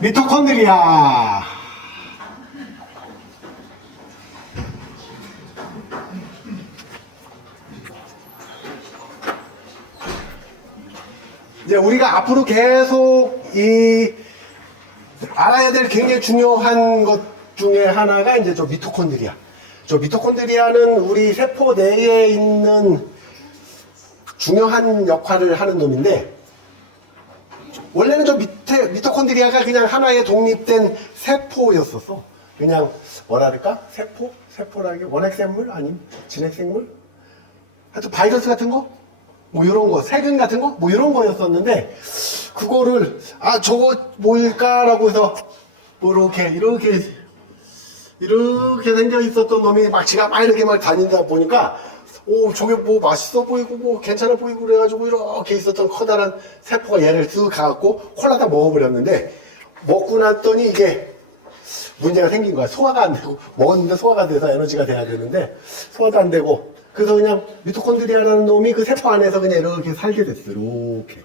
미토콘드리아. 이제 우리가 앞으로 계속 알아야 될 굉장히 중요한 것 중에 하나가 이제 저 미토콘드리아. 저 미토콘드리아는 우리 세포 내에 있는 중요한 역할을 하는 놈인데, 원래는 저 미토콘드리아가 그냥 하나의 독립된 세포였었어. 그냥 뭐랄까? 세포라는 게 원핵생물? 아니면 진핵생물? 하여튼 바이러스 같은 거? 뭐 이런 거, 세균 같은 거? 뭐 이런 거였었는데, 그거를 저거 뭘까라고 해서 뭐 이렇게 생겨 있었던 놈이 막 지가 막 이렇게 막 다니다 보니까 저게 뭐 맛있어 보이고 뭐 괜찮아 보이고 그래가지고 이렇게 있었던 커다란 세포가 얘를 쓱 가갖고 콜라다 먹어버렸는데, 먹고 났더니 이게 문제가 생긴 거야. 소화가 안 되고, 먹었는데 소화가 돼서 에너지가 돼야 되는데 소화도 안 되고, 그래서 그냥 미토콘드리아라는 놈이 그 세포 안에서 그냥 이렇게 살게 됐어. 이렇게.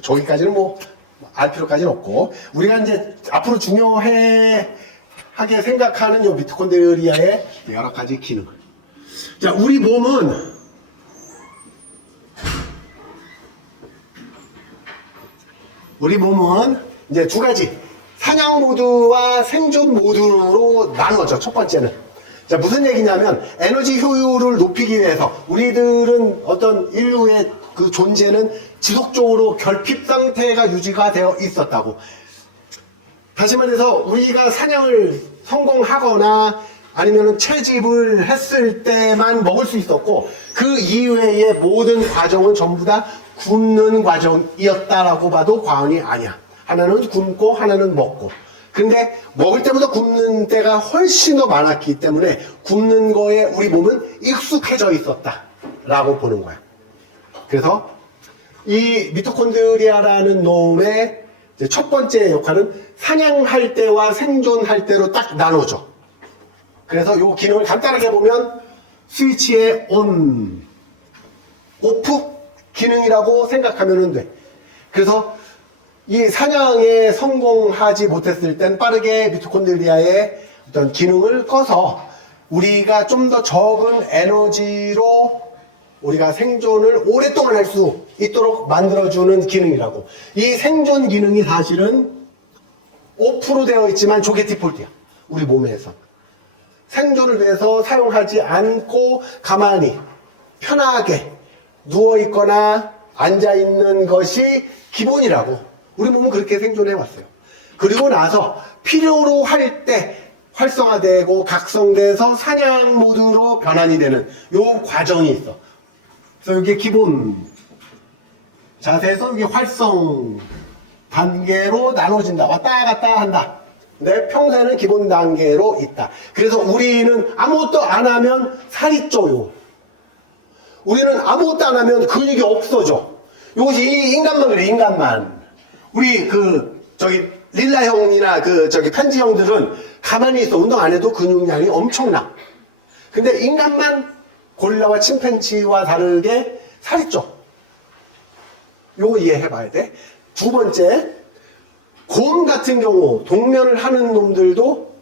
저기까지는 뭐 알 필요까지는 없고, 우리가 이제 앞으로 중요하게 생각하는 요 미토콘드리아의 여러 가지 기능. 자, 우리 몸은 이제 두 가지, 사냥 모드와 생존 모드로 나누어져. 첫 번째는 자, 무슨 얘기냐면, 에너지 효율을 높이기 위해서 우리들은 어떤 인류의 그 존재는 지속적으로 결핍 상태가 유지가 되어 있었다고. 다시 말해서 우리가 사냥을 성공하거나 아니면 채집을 했을 때만 먹을 수 있었고, 그 이외의 모든 과정은 전부 다 굶는 과정이었다라고 봐도 과언이 아니야. 하나는 굶고 하나는 먹고. 근데 먹을 때보다 굶는 때가 훨씬 더 많았기 때문에 굶는 거에 우리 몸은 익숙해져 있었다라고 보는 거야. 그래서 이 미토콘드리아라는 놈의 첫 번째 역할은 사냥할 때와 생존할 때로 딱 나눠져. 그래서 이 기능을 간단하게 보면 스위치의 ON, OFF 기능이라고 생각하면 돼. 그래서 이 사냥에 성공하지 못했을 땐 빠르게 미토콘드리아의 어떤 기능을 꺼서 우리가 좀 더 적은 에너지로 우리가 생존을 오랫동안 할 수 있도록 만들어주는 기능이라고. 이 생존 기능이 사실은 오프로 되어 있지만 저게 디폴트야. 우리 몸에서. 생존을 위해서 사용하지 않고 가만히 편하게 누워있거나 앉아있는 것이 기본이라고. 우리 몸은 그렇게 생존해 왔어요. 그리고 나서 필요로 할 때 활성화되고 각성돼서 사냥 모드로 변환이 되는 요 과정이 있어. 그래서 이게 기본 자세에서 이게 활성 단계로 나눠진다. 왔다 갔다 한다. 근데 평소에는 기본 단계로 있다. 그래서 우리는 아무것도 안 하면 살이 쪄요. 우리는 아무것도 안 하면 근육이 없어져. 이것이 이 인간만 그래, 인간만. 우리 릴라 형이나 편지 형들은 가만히 있어. 운동 안 해도 근육량이 엄청나. 근데 인간만 고릴라와 침팬지와 다르게 살이 쪄. 요거 이해해 봐야 돼. 두 번째, 곰 같은 경우 동면을 하는 놈들도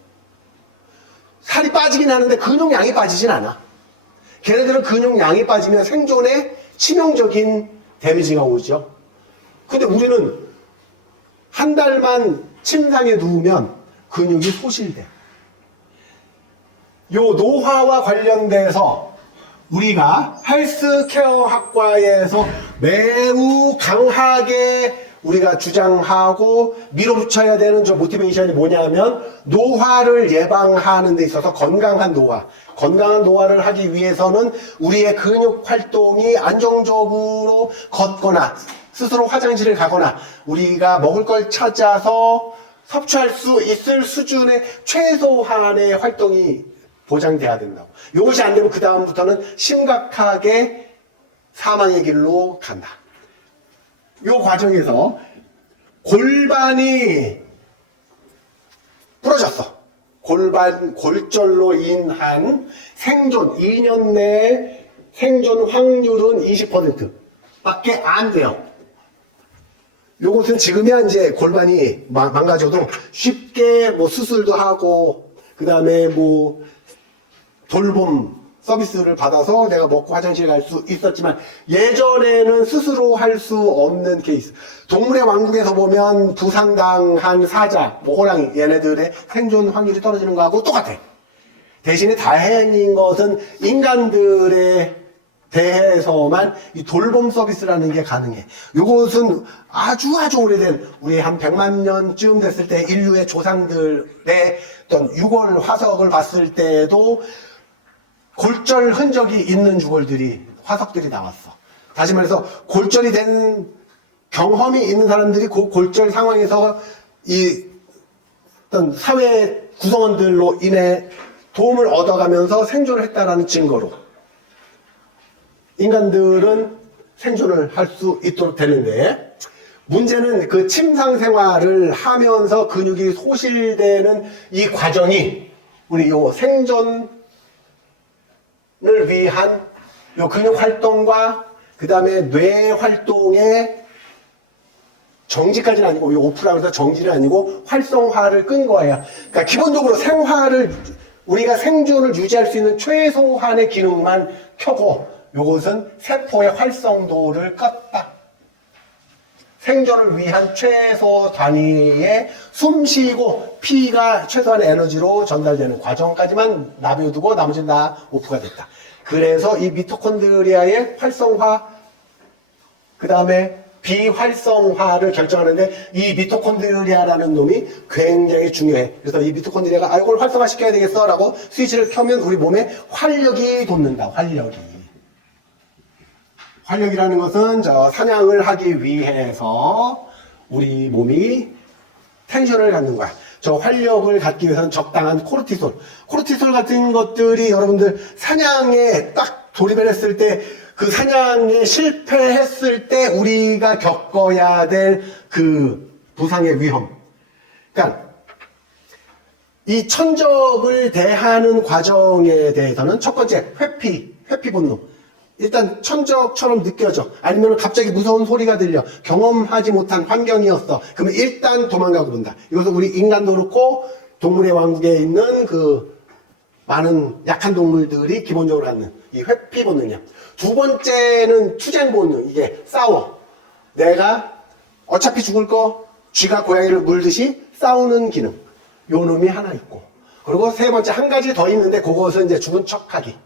살이 빠지긴 하는데 근육량이 빠지진 않아. 걔네들은 근육량이 빠지면 생존에 치명적인 데미지가 오죠. 근데 우리는 한 달만 침상에 누우면 근육이 소실돼. 요 노화와 관련돼서 우리가 헬스케어 학과에서 매우 강하게 우리가 주장하고 밀어붙여야 되는 저 모티베이션이 뭐냐면, 노화를 예방하는 데 있어서 건강한 노화를 하기 위해서는 우리의 근육 활동이 안정적으로 걷거나 스스로 화장실을 가거나 우리가 먹을 걸 찾아서 섭취할 수 있을 수준의 최소한의 활동이 보장돼야 된다고. 이것이 안 되면 그 다음부터는 심각하게 사망의 길로 간다. 이 과정에서 골반이 부러졌어. 골절로 인한 생존, 2년 내에 생존 확률은 20% 밖에 안 돼요. 요것은 지금이야 이제 골반이 망가져도 쉽게 뭐 수술도 하고, 그 다음에 뭐 돌봄 서비스를 받아서 내가 먹고 화장실 갈 수 있었지만, 예전에는 스스로 할 수 없는 케이스. 동물의 왕국에서 보면 부상당한 사자, 뭐 호랑이, 얘네들의 생존 확률이 떨어지는 거하고 똑같아. 대신에 다행인 것은 인간들의 대해서만 이 돌봄 서비스라는 게 가능해. 이것은 아주 오래된, 우리 한 100만 년쯤 됐을 때 인류의 조상들의 어떤 유골 화석을 봤을 때도 골절 흔적이 있는 유골들이, 화석들이 나왔어. 다시 말해서 골절이 된 경험이 있는 사람들이 그 골절 상황에서 이 어떤 사회 구성원들로 인해 도움을 얻어가면서 생존을 했다라는 증거로 인간들은 생존을 할 수 있도록 되는데, 문제는 그 침상 생활을 하면서 근육이 소실되는 이 과정이 우리 요 생존을 위한 요 근육 활동과 그 다음에 뇌 활동의 정지까지는 아니고, 요 오프라고 해서 정지는 아니고 활성화를 끈 거예요. 그러니까 기본적으로 우리가 생존을 유지할 수 있는 최소한의 기능만 켜고, 요것은 세포의 활성도를 껐다. 생존을 위한 최소 단위의 숨 쉬고 피가 최소한의 에너지로 전달되는 과정까지만 놔두고 나머지는 다 오프가 됐다. 그래서 이 미토콘드리아의 활성화, 그 다음에 비활성화를 결정하는데 이 미토콘드리아라는 놈이 굉장히 중요해. 그래서 이 미토콘드리아가 이걸 활성화시켜야 되겠어 라고 스위치를 켜면 우리 몸에 활력이 돋는다. 활력이라는 것은 사냥을 하기 위해서 우리 몸이 텐션을 갖는 거야. 저 활력을 갖기 위해서는 적당한 코르티솔 같은 것들이 여러분들 사냥에 딱 돌입을 했을 때, 그 사냥에 실패했을 때 우리가 겪어야 될 그 부상의 위험. 그러니까 이 천적을 대하는 과정에 대해서는 첫 번째 회피 본능. 일단 천적처럼 느껴져. 아니면 갑자기 무서운 소리가 들려. 경험하지 못한 환경이었어. 그러면 일단 도망가고 본다. 이것은 우리 인간도 그렇고 동물의 왕국에 있는 그 많은 약한 동물들이 기본적으로 갖는 이 회피 본능이야. 두 번째는 투쟁 본능. 이게 싸워. 내가 어차피 죽을 거 쥐가 고양이를 물듯이 싸우는 기능. 요 놈이 하나 있고. 그리고 세 번째 한 가지 더 있는데 그것은 이제 죽은 척하기.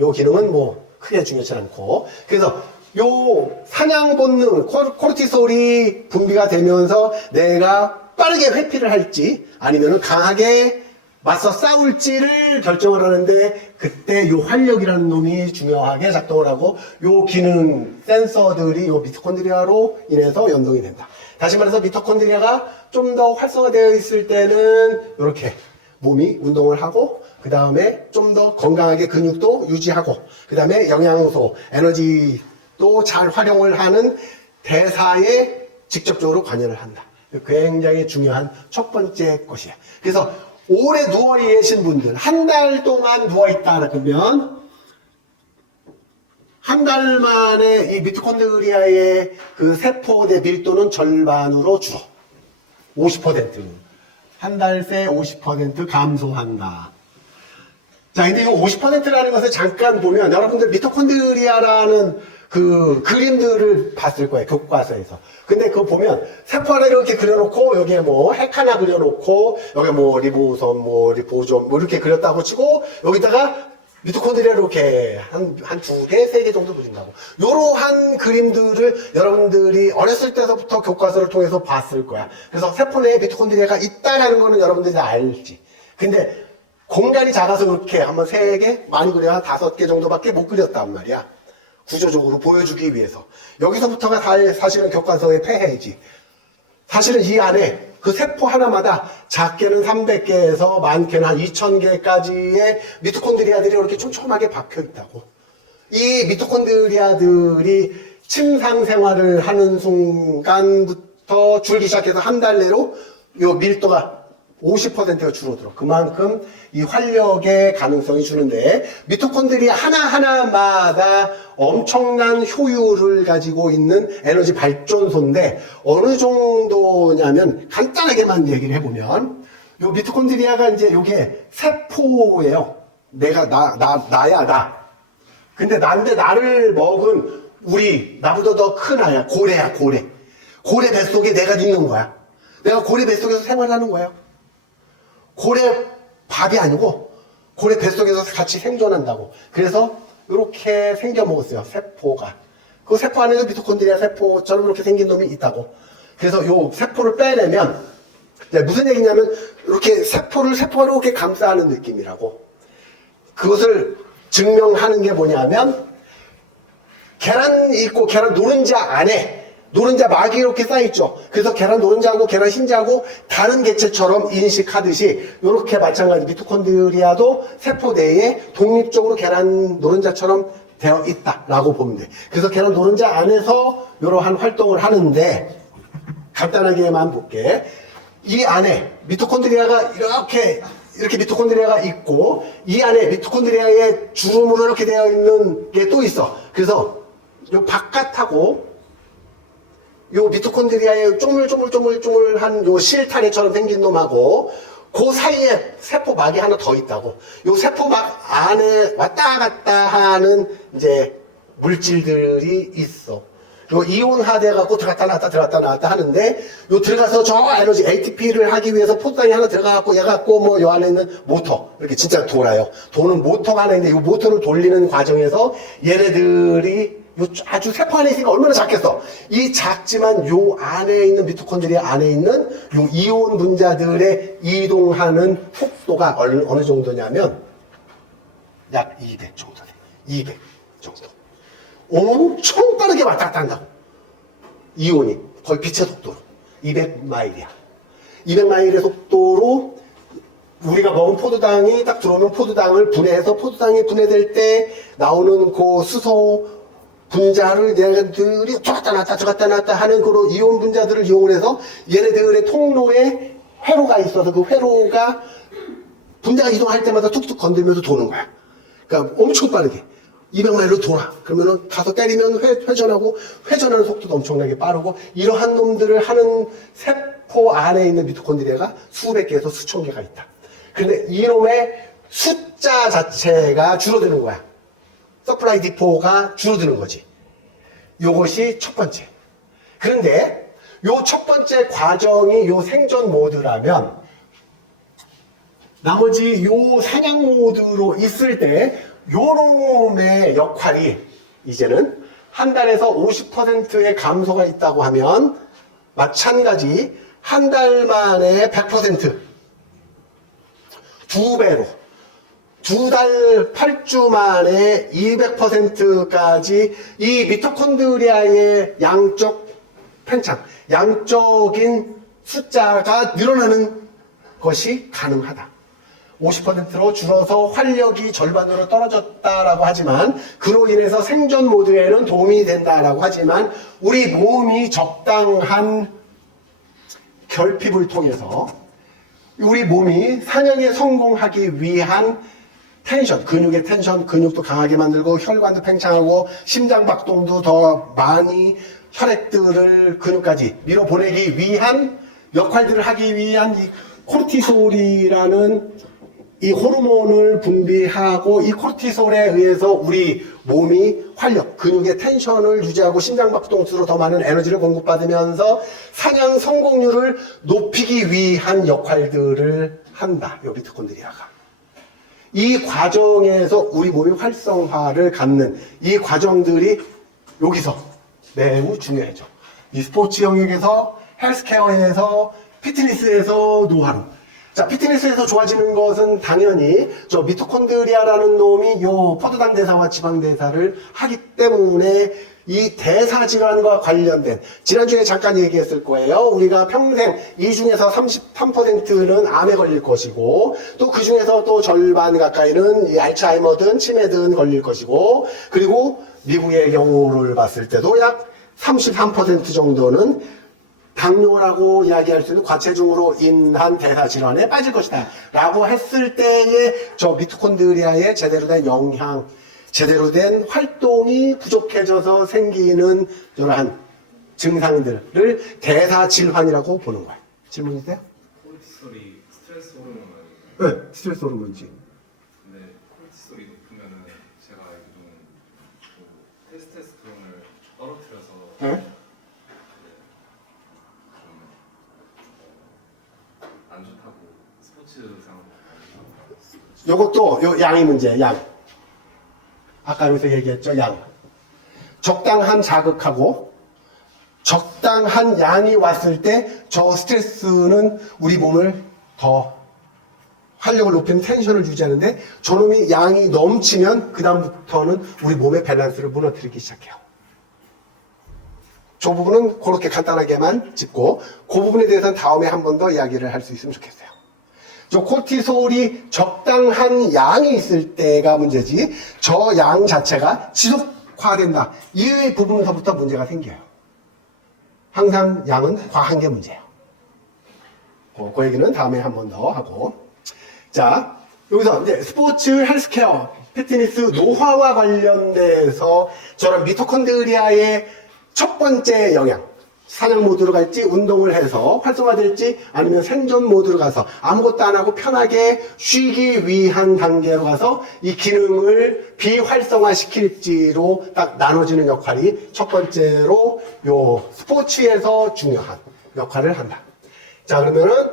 요 기능은 뭐 크게 중요치 않고. 그래서 요 사냥 본능, 코르티솔이 분비가 되면서 내가 빠르게 회피를 할지 아니면 강하게 맞서 싸울지를 결정을 하는데, 그때 요 활력이라는 놈이 중요하게 작동을 하고 요 기능 센서들이 요 미토콘드리아로 인해서 연동이 된다. 다시 말해서 미토콘드리아가 좀 더 활성화되어 있을 때는 이렇게 몸이 운동을 하고, 그 다음에 좀 더 건강하게 근육도 유지하고, 그 다음에 영양소, 에너지도 잘 활용을 하는 대사에 직접적으로 관여를 한다. 굉장히 중요한 첫 번째 것이야. 그래서 오래 누워 계신 분들, 한 달 동안 누워있다 그러면 한 달 만에 이 미토콘드리아의 그 세포의 밀도는 절반으로 줄어. 50%. 한 달 새 50% 감소한다. 자, 근데 이 50%라는 것을 잠깐 보면 여러분들 미토콘드리아라는 그 그림들을 봤을 거예요. 교과서에서. 근데 그거 보면 세포 하나 이렇게 그려놓고 여기에 뭐 핵 하나 그려놓고 여기 뭐 리보솜, 뭐 리보좀 뭐 이렇게 그렸다고 치고 여기다가 미토콘드리아를 이렇게 한 두 개, 세 개 정도 그린다고. 요러한 그림들을 여러분들이 어렸을 때서부터 교과서를 통해서 봤을 거야. 그래서 세포 내에 미토콘드리아가 있다라는 거는 여러분들이 알지. 근데 공간이 작아서 그렇게 한번 세 개, 많이 그려 한 5개 정도밖에 못 그렸단 말이야. 구조적으로 보여주기 위해서. 여기서부터가 사실은 교과서의 폐해이지. 사실은 이 안에 그 세포 하나마다 작게는 300개에서 많게는 한 2000개까지의 미토콘드리아들이 이렇게 촘촘하게 박혀 있다고. 이 미토콘드리아들이 침상 생활을 하는 순간부터 줄기 시작해서 한 달 내로 요 밀도가 50%가 줄어들어. 그만큼 이 활력의 가능성이 주는데, 미토콘드리아 하나하나마다 엄청난 효율을 가지고 있는 에너지 발전소인데, 어느 정도냐면, 간단하게만 얘기를 해보면, 요 미토콘드리아가 이제 요게 세포예요. 나야, 나. 근데 나를 먹은 나보다 더 큰 아야. 고래야, 고래. 고래 뱃속에 내가 있는 거야. 내가 고래 뱃속에서 생활하는 거예요. 고래 밥이 아니고 고래 뱃속에서 같이 생존한다고. 그래서 이렇게 생겨 먹었어요. 세포가. 그 세포 안에도 미토콘드리아 세포처럼 이렇게 생긴 놈이 있다고. 그래서 요 세포를 빼내면 무슨 얘기냐면 이렇게 세포가 이렇게 감싸는 느낌이라고. 그것을 증명하는 게 뭐냐면 계란이 있고 계란 노른자 안에 노른자 막이 이렇게 쌓여있죠. 그래서 계란 노른자하고 계란 흰자하고 다른 개체처럼 인식하듯이 이렇게 마찬가지 미토콘드리아도 세포 내에 독립적으로 계란 노른자처럼 되어 있다라고 보면 돼. 그래서 계란 노른자 안에서 이러한 활동을 하는데 간단하게만 볼게. 이 안에 미토콘드리아가 이렇게 미토콘드리아가 있고 이 안에 미토콘드리아의 주름으로 이렇게 되어 있는 게 또 있어. 그래서 요 바깥하고 요 미토콘드리아의 쪼물쪼물한 요 실타래처럼 생긴 놈하고 그 사이에 세포막이 하나 더 있다고. 요 세포막 안에 왔다 갔다 하는 이제 물질들이 있어. 요 이온화돼 갖고 들어갔다 나왔다 하는데 요 들어가서 저 에너지 ATP를 하기 위해서 포도당이 하나 들어가 갖고 얘가 갖고 뭐 요 안에 있는 모터 이렇게 진짜 돌아요. 도는 모터가 하나 있는데 요 모터를 돌리는 과정에서 얘네들이 아주 세포 안에 있으니까 얼마나 작겠어. 이 작지만 요 안에 있는 미토콘드리아 안에 있는 요 이온 분자들의 이동하는 속도가 어느 정도냐면 약 200 정도 돼. 200 정도. 엄청 빠르게 왔다 갔다 한다고. 이온이 거의 빛의 속도로 200마일이야. 200마일의 속도로 우리가 먹은 포도당이 딱 들어오면 포도당을 분해해서 포도당이 분해될 때 나오는 그 수소 분자를 얘네들이 들어갔다 놨다 하는 그런 이온 분자들을 이용해서 얘네들의 통로에 회로가 있어서 그 회로가 분자가 이동할 때마다 툭툭 건들면서 도는 거야. 그러니까 엄청 빠르게 200마일로 돌아. 그러면은 가서 때리면 회전하고 회전하는 속도도 엄청나게 빠르고 이러한 놈들을 하는 세포 안에 있는 미토콘드리아가 수백 개에서 수천 개가 있다. 근데 이놈의 숫자 자체가 줄어드는 거야. 서플라이 디포가 줄어드는 거지. 요것이 첫 번째. 그런데 요 첫 번째 과정이 요 생존 모드라면 나머지 요 사냥 모드로 있을 때 요놈의 역할이 이제는 한 달에서 50%의 감소가 있다고 하면 마찬가지 한 달 만에 100% 두 배로 두 달 8주 만에 200%까지 이 미토콘드리아의 양적 팽창, 양적인 숫자가 늘어나는 것이 가능하다. 50%로 줄어서 활력이 절반으로 떨어졌다라고 하지만 그로 인해서 생존 모드에는 도움이 된다라고 하지만 우리 몸이 적당한 결핍을 통해서 우리 몸이 사냥에 성공하기 위한 텐션, 근육의 텐션, 근육도 강하게 만들고 혈관도 팽창하고 심장박동도 더 많이 혈액들을 근육까지 밀어보내기 위한 역할들을 하기 위한 이 코르티솔이라는 이 호르몬을 분비하고 이 코르티솔에 의해서 우리 몸이 활력, 근육의 텐션을 유지하고 심장박동수로 더 많은 에너지를 공급받으면서 사냥 성공률을 높이기 위한 역할들을 한다. 이 미토콘드리아가. 이 과정에서 우리 몸이 활성화를 갖는 이 과정들이 여기서 매우 중요하죠. 이 스포츠 영역에서, 헬스케어에서, 피트니스에서, 노화로. 자, 피트니스에서 좋아지는 것은 당연히 저 미토콘드리아라는 놈이 요 포도당 대사와 지방 대사를 하기 때문에 이 대사 질환과 관련된 지난주에 잠깐 얘기했을 거예요. 우리가 평생 이 중에서 33%는 암에 걸릴 것이고 또 그 중에서 또 절반 가까이는 이 알츠하이머든 치매든 걸릴 것이고 그리고 미국의 경우를 봤을 때도 약 33% 정도는 당뇨라고 이야기할 수 있는 과체중으로 인한 대사 질환에 빠질 것이다 라고 했을 때의 저 미토콘드리아의 제대로 된 영향, 제대로 된 활동이 부족해져서 생기는 이러한 증상들을 대사 질환이라고 보는 거예요. 질문 있어요? 코르티솔이 스트레스 호르몬 아니에요? 네, 스트레스 호르몬이지. 근데 코르티솔이 높으면은 제가 알기로는 그 테스토스테론을 떨어뜨려서 네? 안 좋다고 스포츠상 요것도 요 양이 문제예요. 양. 아까 여기서 얘기했죠. 양. 적당한 자극하고 적당한 양이 왔을 때 저 스트레스는 우리 몸을 더 활력을 높이는 텐션을 유지하는데 저놈이 양이 넘치면 그 다음부터는 우리 몸의 밸런스를 무너뜨리기 시작해요. 저 부분은 그렇게 간단하게만 짚고 그 부분에 대해서는 다음에 한 번 더 이야기를 할 수 있으면 좋겠어요. 저 코르티솔이 적당한 양이 있을 때가 문제지 저 양 자체가 지속화된다. 이 부분서부터 문제가 생겨요. 항상 양은 과한 게 문제예요. 그 얘기는 다음에 한 번 더 하고. 자, 여기서 이제 스포츠 헬스케어, 피트니스, 노화와 관련돼서 저런 미토콘드리아의 첫 번째 영향, 사냥 모드로 갈지 운동을 해서 활성화될지 아니면 생존 모드로 가서 아무것도 안 하고 편하게 쉬기 위한 단계로 가서 이 기능을 비활성화시킬지로 딱 나눠지는 역할이 첫 번째로 요 스포츠에서 중요한 역할을 한다. 자, 그러면은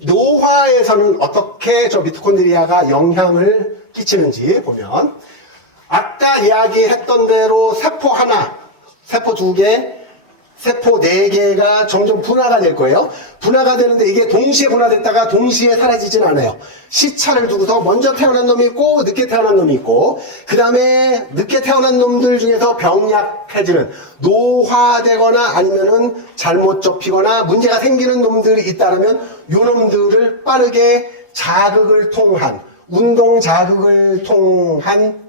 노화에서는 어떻게 저 미토콘드리아가 영향을 끼치는지 보면 아까 이야기했던 대로 세포 하나, 세포 두 개, 세포 네 개가 점점 분화가 될 거예요. 분화가 되는데 이게 동시에 분화됐다가 동시에 사라지진 않아요. 시차를 두고서 먼저 태어난 놈이 있고 늦게 태어난 놈이 있고 그 다음에 늦게 태어난 놈들 중에서 병약해지는 노화되거나 아니면은 잘못 접히거나 문제가 생기는 놈들이 있다면 요 놈들을 빠르게 자극을 통한 운동 자극을 통한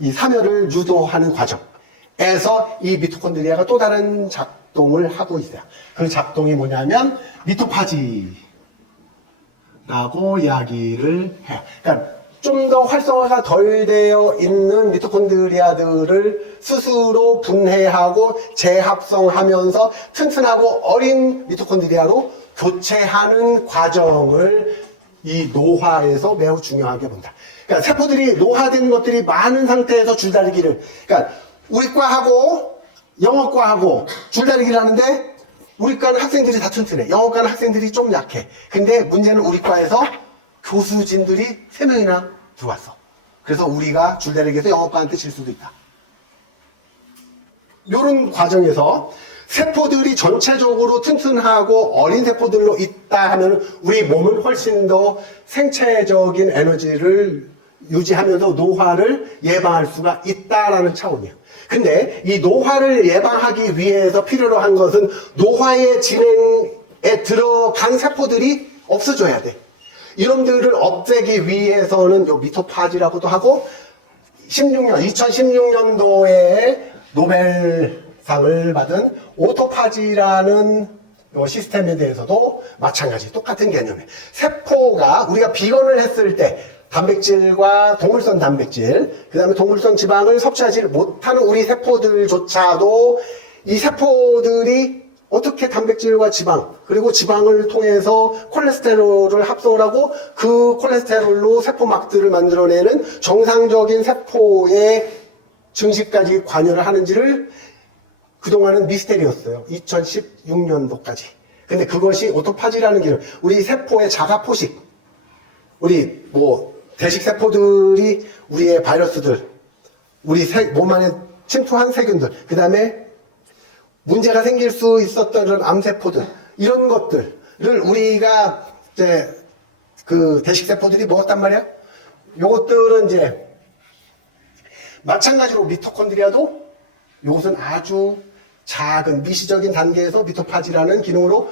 이 사멸을 유도하는 과정 에서 이 미토콘드리아가 또 다른 작동을 하고 있어요. 그 작동이 뭐냐면 미토파지라고 이야기를 해요. 그러니까 좀 더 활성화가 덜 되어 있는 미토콘드리아들을 스스로 분해하고 재합성하면서 튼튼하고 어린 미토콘드리아로 교체하는 과정을 이 노화에서 매우 중요하게 본다. 그러니까 세포들이 노화된 것들이 많은 상태에서 줄다리기를, 그러니까 우리과하고 영어과하고 줄다리기를 하는데 우리과는 학생들이 다 튼튼해. 영어과는 학생들이 좀 약해. 근데 문제는 우리과에서 교수진들이 3명이나 들어왔어. 그래서 우리가 줄다리기에서 영어과한테 질 수도 있다. 이런 과정에서 세포들이 전체적으로 튼튼하고 어린 세포들로 있다 하면 우리 몸은 훨씬 더 생체적인 에너지를 유지하면서 노화를 예방할 수가 있다라는 차원이에요. 근데 이 노화를 예방하기 위해서 필요로 한 것은 노화의 진행에 들어간 세포들이 없어져야 돼. 이놈들을 없애기 위해서는 요 미토파지라고도 하고 2016년도에 노벨상을 받은 오토파지라는 요 시스템에 대해서도 마찬가지 똑같은 개념이에요. 세포가 우리가 비건을 했을 때 단백질과 동물성 단백질, 그 다음에 동물성 지방을 섭취하지 못하는 우리 세포들조차도 이 세포들이 어떻게 단백질과 지방, 그리고 지방을 통해서 콜레스테롤을 합성을 하고 그 콜레스테롤로 세포막들을 만들어내는 정상적인 세포의 증식까지 관여를 하는지를 그동안은 미스테리였어요. 2016년도까지. 근데 그것이 오토파지라는 기능, 우리 세포의 자가 포식, 우리 대식 세포들이 우리의 바이러스들, 우리 몸 안에 침투한 세균들, 그 다음에 문제가 생길 수 있었던 그런 암세포들, 이런 것들을 우리가 이제 그 대식 세포들이 먹었단 말이야. 요것들은 이제 마찬가지로 미토콘드리아도 요것은 아주 작은 미시적인 단계에서 미토파지라는 기능으로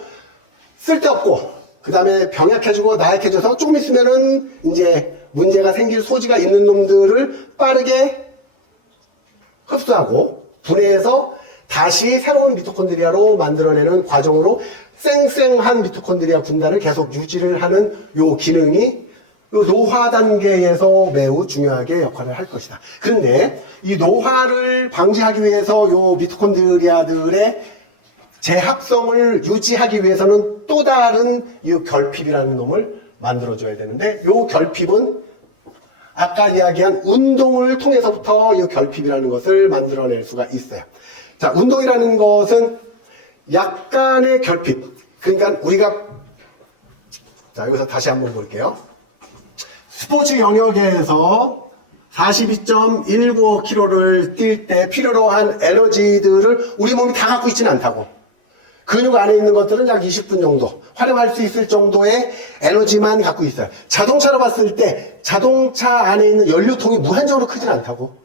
쓸데없고 그 다음에 병약해지고 나약해져서 조금 있으면은 이제 문제가 생길 소지가 있는 놈들을 빠르게 흡수하고 분해해서 다시 새로운 미토콘드리아로 만들어내는 과정으로 쌩쌩한 미토콘드리아 군단을 계속 유지를 하는 요 기능이 요 노화 단계에서 매우 중요하게 역할을 할 것이다. 그런데 이 노화를 방지하기 위해서 요 미토콘드리아들의 재합성을 유지하기 위해서는 또 다른 이 결핍이라는 놈을 만들어줘야 되는데 요 결핍은 아까 이야기한 운동을 통해서부터 이 결핍이라는 것을 만들어낼 수가 있어요. 자, 운동이라는 것은 약간의 결핍. 그러니까 우리가 자, 여기서 다시 한번 볼게요. 스포츠 영역에서 42.195km를 뛸 때 필요로 한 에너지들을 우리 몸이 다 갖고 있지는 않다고. 근육 안에 있는 것들은 약 20분 정도 활용할 수 있을 정도의 에너지만 갖고 있어요. 자동차로 봤을 때 자동차 안에 있는 연료통이 무한정으로 크진 않다고.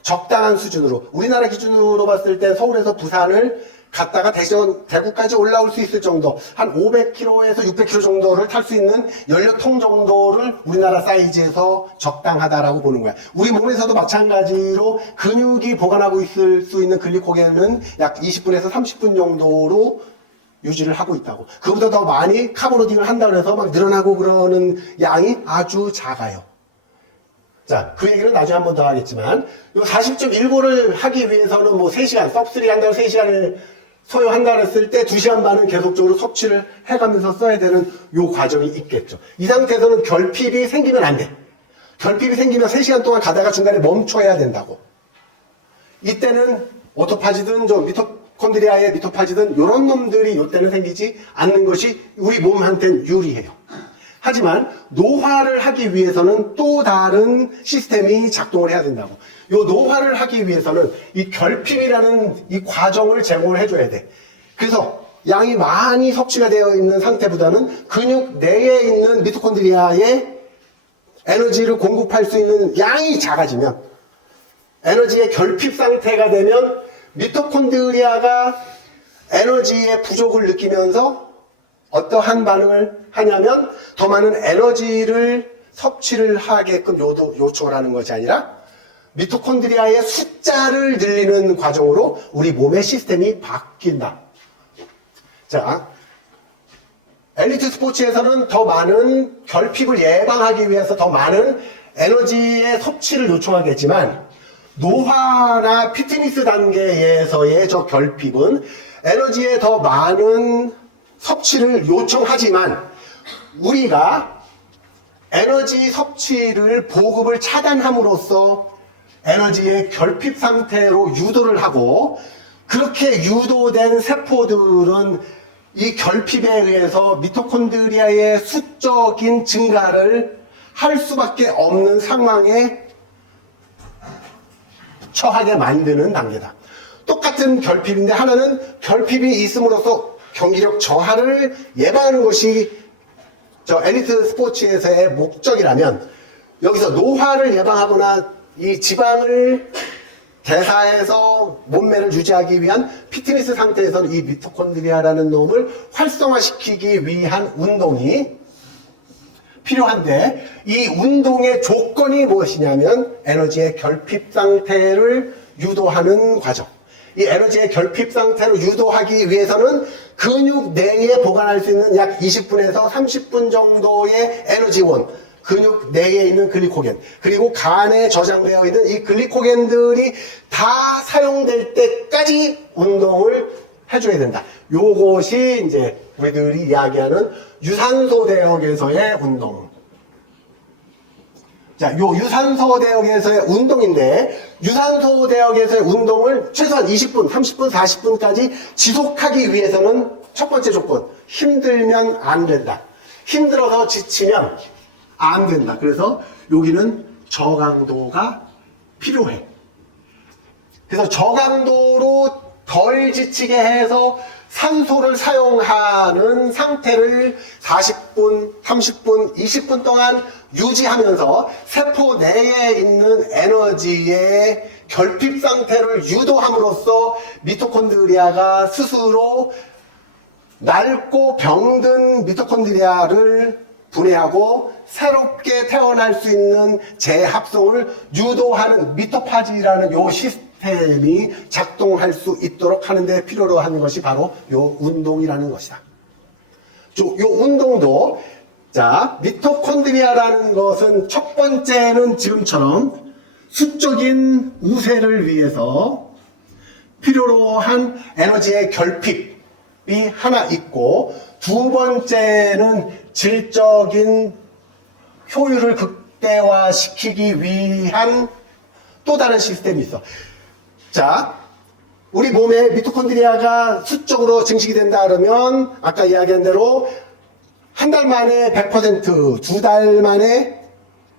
적당한 수준으로. 우리나라 기준으로 봤을 때 서울에서 부산을 갔다가 대구까지 올라올 수 있을 정도, 한 500km에서 600km 정도를 탈 수 있는 연료통 정도를 우리나라 사이즈에서 적당하다라고 보는 거야. 우리 몸에서도 마찬가지로 근육이 보관하고 있을 수 있는 글리코겐은 약 20분에서 30분 정도로 유지를 하고 있다고. 그보다 더 많이 카보로딩을 한다고 해서 막 늘어나고 그러는 양이 아주 작아요. 자, 그 얘기는 나중에 한 번 더 하겠지만, 이 40.19를 하기 위해서는 뭐 3시간, 섭3 한다고 3시간을 소요한다고 했을 때 2시간 반은 계속적으로 섭취를 해가면서 써야 되는 요 과정이 있겠죠. 이 상태에서는 결핍이 생기면 안 돼. 결핍이 생기면 3시간 동안 가다가 중간에 멈춰야 된다고. 이때는 오토파지든 좀 미토콘드리아의 미토파지든 요런 놈들이 요때는 생기지 않는 것이 우리 몸한테는 유리해요. 하지만 노화를 하기 위해서는 또 다른 시스템이 작동을 해야 된다고. 이 노화를 하기 위해서는 이 결핍이라는 이 과정을 제공을 해줘야 돼. 그래서 양이 많이 섭취가 되어 있는 상태보다는 근육 내에 있는 미토콘드리아의 에너지를 공급할 수 있는 양이 작아지면, 에너지의 결핍 상태가 되면 미토콘드리아가 에너지의 부족을 느끼면서 어떠한 반응을 하냐면 더 많은 에너지를 섭취를 하게끔 요청을 하는 것이 아니라 미토콘드리아의 숫자를 늘리는 과정으로 우리 몸의 시스템이 바뀐다. 자, 엘리트 스포츠에서는 더 많은 결핍을 예방하기 위해서 더 많은 에너지의 섭취를 요청하겠지만, 노화나 피트니스 단계에서의 저 결핍은 에너지에 더 많은 섭취를 요청하지만 우리가 에너지 섭취를 보급을 차단함으로써 에너지의 결핍 상태로 유도를 하고, 그렇게 유도된 세포들은 이 결핍에 의해서 미토콘드리아의 수적인 증가를 할 수밖에 없는 상황에 처하게 만드는 단계다. 똑같은 결핍인데 하나는 결핍이 있음으로써 경기력 저하를 예방하는 것이 저 엘리트 스포츠에서의 목적이라면, 여기서 노화를 예방하거나 이 지방을 대사해서 몸매를 유지하기 위한 피트니스 상태에서는 이 미토콘드리아라는 놈을 활성화시키기 위한 운동이 필요한데, 이 운동의 조건이 무엇이냐면 에너지의 결핍 상태를 유도하는 과정. 이 에너지의 결핍 상태로 유도하기 위해서는 근육 내에 보관할 수 있는 약 20분에서 30분 정도의 에너지원, 근육 내에 있는 글리코겐, 그리고 간에 저장되어 있는 이 글리코겐들이 다 사용될 때까지 운동을 해줘야 된다. 요것이 이제 우리들이 이야기하는 유산소 대역에서의 운동. 자, 요 유산소 대역에서의 운동인데, 유산소 대역에서의 운동을 최소한 20분, 30분, 40분까지 지속하기 위해서는 첫 번째 조건, 힘들면 안 된다. 힘들어서 지치면 안 된다. 그래서 여기는 저강도가 필요해. 그래서 저강도로 덜 지치게 해서 산소를 사용하는 상태를 40분, 30분, 20분 동안 유지하면서 세포 내에 있는 에너지의 결핍 상태를 유도함으로써 미토콘드리아가 스스로 낡고 병든 미토콘드리아를 분해하고 새롭게 태어날 수 있는 재합성을 유도하는 미토파지라는 요 시스템이 작동할 수 있도록 하는데 필요로 하는 것이 바로 요 운동이라는 것이다. 요 운동도, 자, 미토콘드리아라는 것은 첫 번째는 지금처럼 수적인 우세를 위해서 필요로 한 에너지의 결핍이 하나 있고, 두 번째는 질적인 효율을 극대화시키기 위한 또 다른 시스템이 있어. 자, 우리 몸에 미토콘드리아가 수적으로 증식이 된다 그러면 아까 이야기한 대로 한 달 만에 100%, 두 달 만에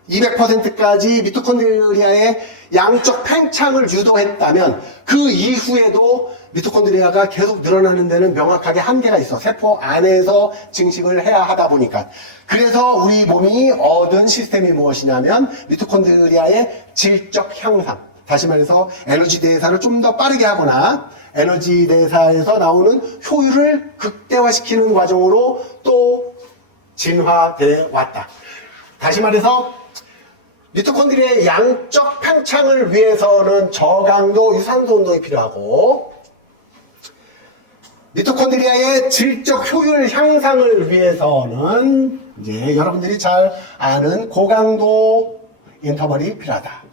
200%까지 미토콘드리아의 양적 팽창을 유도했다면 그 이후에도 미토콘드리아가 계속 늘어나는 데는 명확하게 한계가 있어. 세포 안에서 증식을 해야 하다 보니까. 그래서 우리 몸이 얻은 시스템이 무엇이냐면 미토콘드리아의 질적 향상. 다시 말해서 에너지 대사를 좀 더 빠르게 하거나 에너지 대사에서 나오는 효율을 극대화시키는 과정으로 또 진화되어 왔다. 다시 말해서 미토콘드리아의 양적 팽창을 위해서는 저강도 유산소 운동이 필요하고, 미토콘드리아의 질적 효율 향상을 위해서는 이제 여러분들이 잘 아는 고강도 인터벌이 필요하다.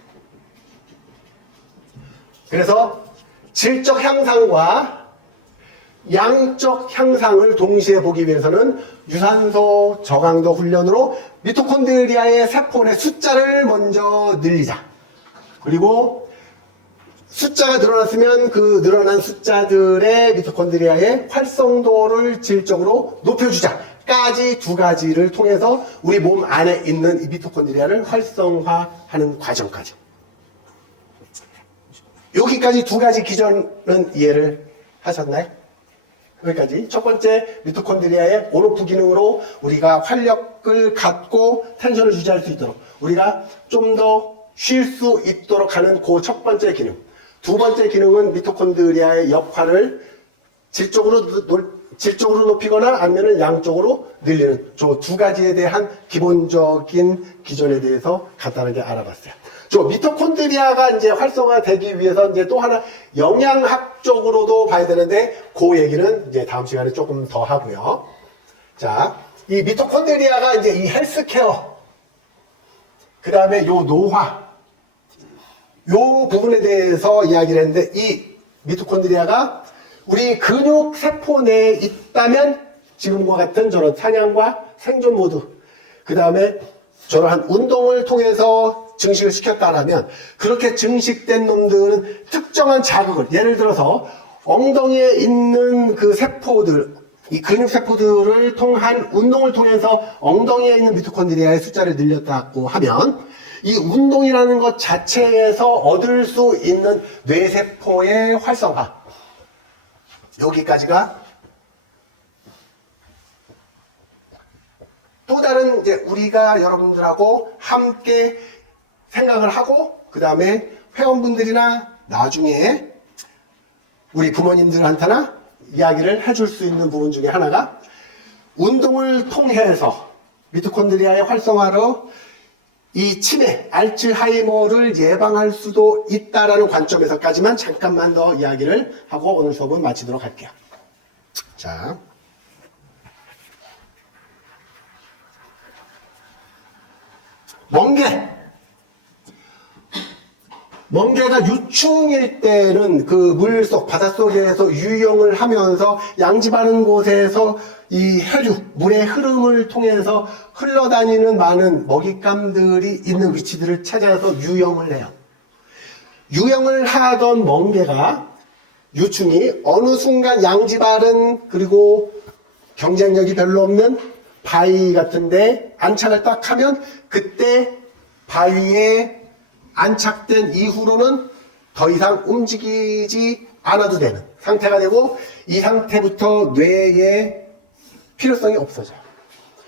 그래서 질적 향상과 양적 향상을 동시에 보기 위해서는 유산소 저강도 훈련으로 미토콘드리아의 세포의 숫자를 먼저 늘리자. 그리고 숫자가 늘어났으면 그 늘어난 숫자들의 미토콘드리아의 활성도를 질적으로 높여주자. 까지 두 가지를 통해서 우리 몸 안에 있는 이 미토콘드리아를 활성화하는 과정까지. 여기까지 두 가지 기전은 이해를 하셨나요? 여기까지. 첫 번째, 미토콘드리아의 온오프 기능으로 우리가 활력을 갖고 텐션을 유지할 수 있도록 우리가 좀 더 쉴 수 있도록 하는 그 첫 번째 기능. 두 번째 기능은 미토콘드리아의 역할을 질적으로 높이거나 아니면 양쪽으로 늘리는 저 두 가지에 대한 기본적인 기전에 대해서 간단하게 알아봤어요. 저 미토콘드리아가 이제 활성화되기 위해서 이제 또 하나 영양학적으로도 봐야 되는데 그 얘기는 이제 다음 시간에 조금 더 하고요. 자, 이 미토콘드리아가 이제 이 헬스케어, 그 다음에 요 노화, 요 부분에 대해서 이야기를 했는데 이 미토콘드리아가 우리 근육 세포 내에 있다면 지금과 같은 저런 사냥과 생존 모드, 그 다음에 저러한 운동을 통해서 증식을 시켰다라면 그렇게 증식된 놈들은 특정한 자극을, 예를 들어서 엉덩이에 있는 그 세포들, 이 근육 세포들을 통한 운동을 통해서 엉덩이에 있는 미토콘드리아의 숫자를 늘렸다고 하면 이 운동이라는 것 자체에서 얻을 수 있는 뇌세포의 활성화, 여기까지가 또 다른 이제 우리가 여러분들하고 함께 생각을 하고 그 다음에 회원분들이나 나중에 우리 부모님들한테나 이야기를 해줄 수 있는 부분 중에 하나가 운동을 통해서 미토콘드리아의 활성화로 이 치매, 알츠하이머를 예방할 수도 있다라는 관점에서까지만 잠깐만 더 이야기를 하고 오늘 수업은 마치도록 할게요. 자, 멍게가 유충일 때는 그 물속, 바닷속에서 유영을 하면서 양지 바른 곳에서 이 혈류, 물의 흐름을 통해서 흘러다니는 많은 먹잇감들이 있는 위치들을 찾아서 유영을 해요. 유영을 하던 멍게가 유충이 어느 순간 양지 바른 그리고 경쟁력이 별로 없는 바위 같은데 안착을 딱 하면 그때 바위에 안착된 이후로는 더 이상 움직이지 않아도 되는 상태가 되고 이 상태부터 뇌의 필요성이 없어져요.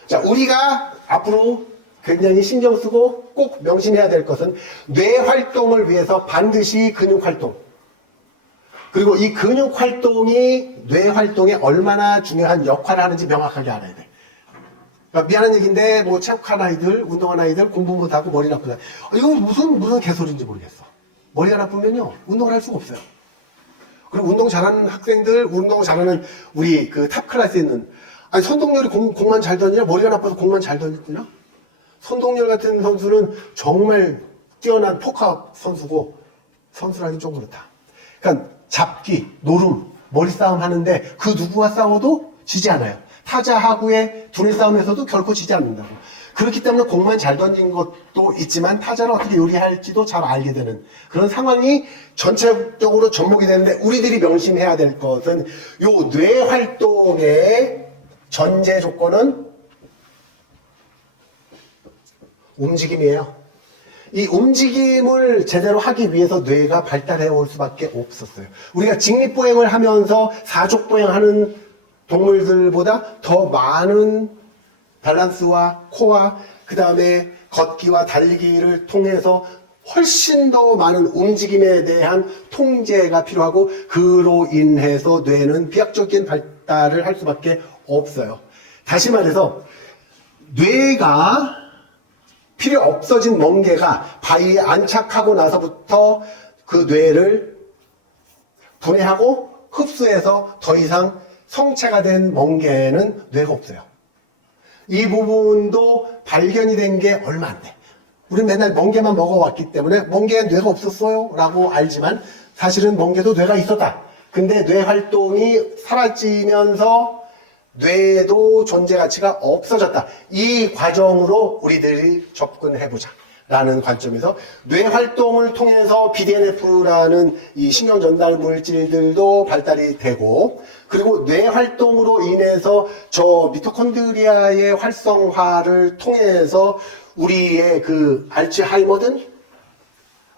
자, 우리가 앞으로 굉장히 신경 쓰고 꼭 명심해야 될 것은 뇌 활동을 위해서 반드시 근육 활동, 그리고 이 근육 활동이 뇌 활동에 얼마나 중요한 역할을 하는지 명확하게 알아야 돼. 그러니까 미안한 얘기인데 체육한 아이들, 운동한 아이들 공부 못하고 머리 나쁘다. 이건 무슨 개소리인지 모르겠어. 머리가 나쁘면요, 운동을 할 수가 없어요. 그리고 운동 잘하는 학생들, 운동 잘하는 우리 그 탑 클래스에 있는, 아니, 손동열이 공만 잘 던지냐? 머리가 나빠서 공만 잘 던지냐? 손동열 같은 선수는 정말 뛰어난 포카 선수고, 선수라기 좀 그렇다. 그러니까 잡기, 노름, 머리 싸움 하는데 그 누구와 싸워도 지지 않아요. 타자하고의 두뇌 싸움에서도 결코 지지 않는다고. 그렇기 때문에 공만 잘 던진 것도 있지만 타자를 어떻게 요리할지도 잘 알게 되는 그런 상황이 전체적으로 접목이 되는데, 우리들이 명심해야 될 것은 요 뇌 활동의 전제 조건은 움직임이에요. 이 움직임을 제대로 하기 위해서 뇌가 발달해 올 수밖에 없었어요. 우리가 직립보행을 하면서 사족보행하는 동물들보다 더 많은 밸런스와 코어, 그 다음에 걷기와 달리기를 통해서 훨씬 더 많은 움직임에 대한 통제가 필요하고, 그로 인해서 뇌는 비약적인 발달을 할 수밖에 없어요. 다시 말해서 뇌가 필요 없어진 멍게가 바위에 안착하고 나서부터 그 뇌를 분해하고 흡수해서 더 이상 성체가 된 멍게는 뇌가 없어요. 이 부분도 발견이 된 게 얼마 안 돼. 우리는 맨날 멍게만 먹어왔기 때문에 멍게에 뇌가 없었어요 라고 알지만, 사실은 멍게도 뇌가 있었다. 근데 뇌 활동이 사라지면서 뇌도 존재 가치가 없어졌다. 이 과정으로 우리들이 접근해보자 라는 관점에서 뇌 활동을 통해서 BDNF라는 이 신경 전달 물질들도 발달이 되고, 그리고 뇌 활동으로 인해서 저 미토콘드리아의 활성화를 통해서 우리의 그 알츠하이머든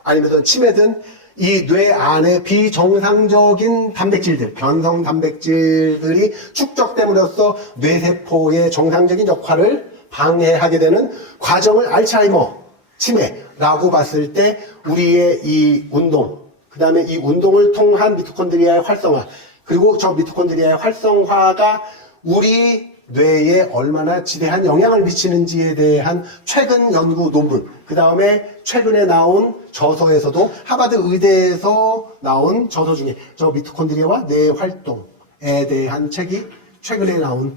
아니면 치매든 이 뇌 안에 비정상적인 단백질들, 변성 단백질들이 축적됨으로써 뇌세포의 정상적인 역할을 방해하게 되는 과정을 알츠하이머, 치매라고 봤을 때, 우리의 이 운동, 그 다음에 이 운동을 통한 미토콘드리아의 활성화, 그리고 저 미토콘드리아의 활성화가 우리 뇌에 얼마나 지대한 영향을 미치는지에 대한 최근 연구 논문, 그 다음에 최근에 나온 저서에서도 하버드 의대에서 나온 저서 중에 저 미토콘드리아와 뇌 활동에 대한 책이 최근에 나온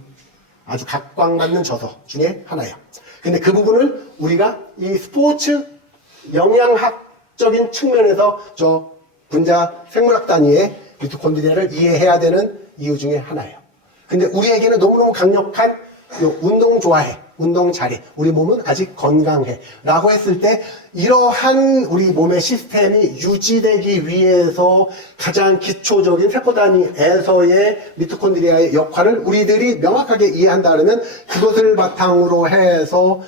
아주 각광받는 저서 중에 하나예요. 근데 그 부분을 우리가 이 스포츠 영양학적인 측면에서 저 분자 생물학 단위의 미토콘드리아를 이해해야 되는 이유 중에 하나예요. 근데 우리에게는 너무너무 강력한 운동 좋아해, 운동 잘해, 우리 몸은 아직 건강해 라고 했을 때, 이러한 우리 몸의 시스템이 유지되기 위해서 가장 기초적인 세포 단위에서의 미토콘드리아의 역할을 우리들이 명확하게 이해한다 그러면, 그것을 바탕으로 해서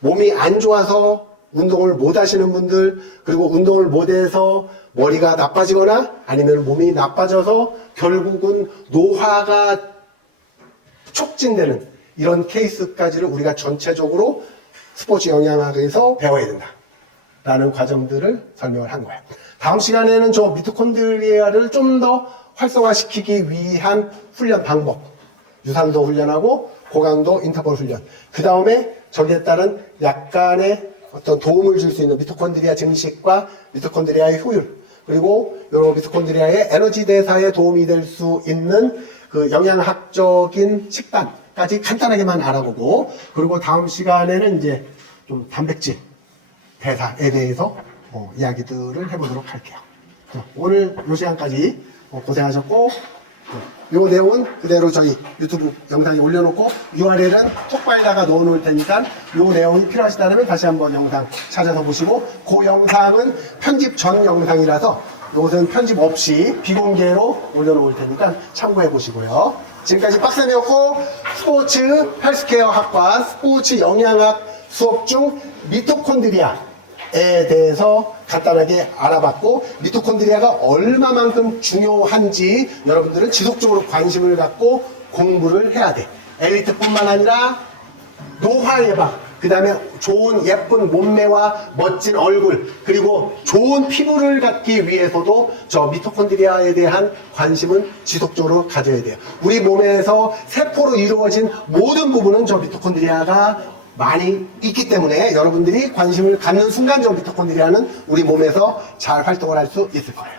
몸이 안 좋아서 운동을 못 하시는 분들, 그리고 운동을 못 해서 머리가 나빠지거나 아니면 몸이 나빠져서 결국은 노화가 촉진되는 이런 케이스까지를 우리가 전체적으로 스포츠 영양학에서 배워야 된다 라는 과정들을 설명을 한 거예요. 다음 시간에는 저 미토콘드리아를 좀 더 활성화시키기 위한 훈련 방법, 유산소 훈련하고 고강도 인터벌 훈련, 그 다음에 저기에 따른 약간의 어떤 도움을 줄 수 있는 미토콘드리아 증식과 미토콘드리아의 효율, 그리고 요 미토콘드리아의 에너지 대사에 도움이 될 수 있는 그 영양학적인 식단까지 간단하게만 알아보고, 그리고 다음 시간에는 이제 좀 단백질 대사에 대해서 이야기들을 해보도록 할게요. 오늘 요 시간까지 고생하셨고, 요 내용은 그대로 저희 유튜브 영상에 올려놓고 URL은 톡바에다가 넣어놓을 테니까 요 내용이 필요하시다면 다시 한번 영상 찾아서 보시고, 그 영상은 편집 전 영상이라서 이것은 편집 없이 비공개로 올려놓을 테니까 참고해 보시고요. 지금까지 빡쌤이었고, 스포츠 헬스케어 학과 스포츠 영양학 수업 중 미토콘드리아에 대해서 간단하게 알아봤고, 미토콘드리아가 얼마만큼 중요한지 여러분들은 지속적으로 관심을 갖고 공부를 해야 돼. 엘리트뿐만 아니라 노화 예방, 그 다음에 좋은 예쁜 몸매와 멋진 얼굴, 그리고 좋은 피부를 갖기 위해서도 저 미토콘드리아에 대한 관심은 지속적으로 가져야 돼요. 우리 몸에서 세포로 이루어진 모든 부분은 저 미토콘드리아가 많이 있기 때문에 여러분들이 관심을 갖는 순간 전 미토콘드리아는 우리 몸에서 잘 활동을 할 수 있을 거예요.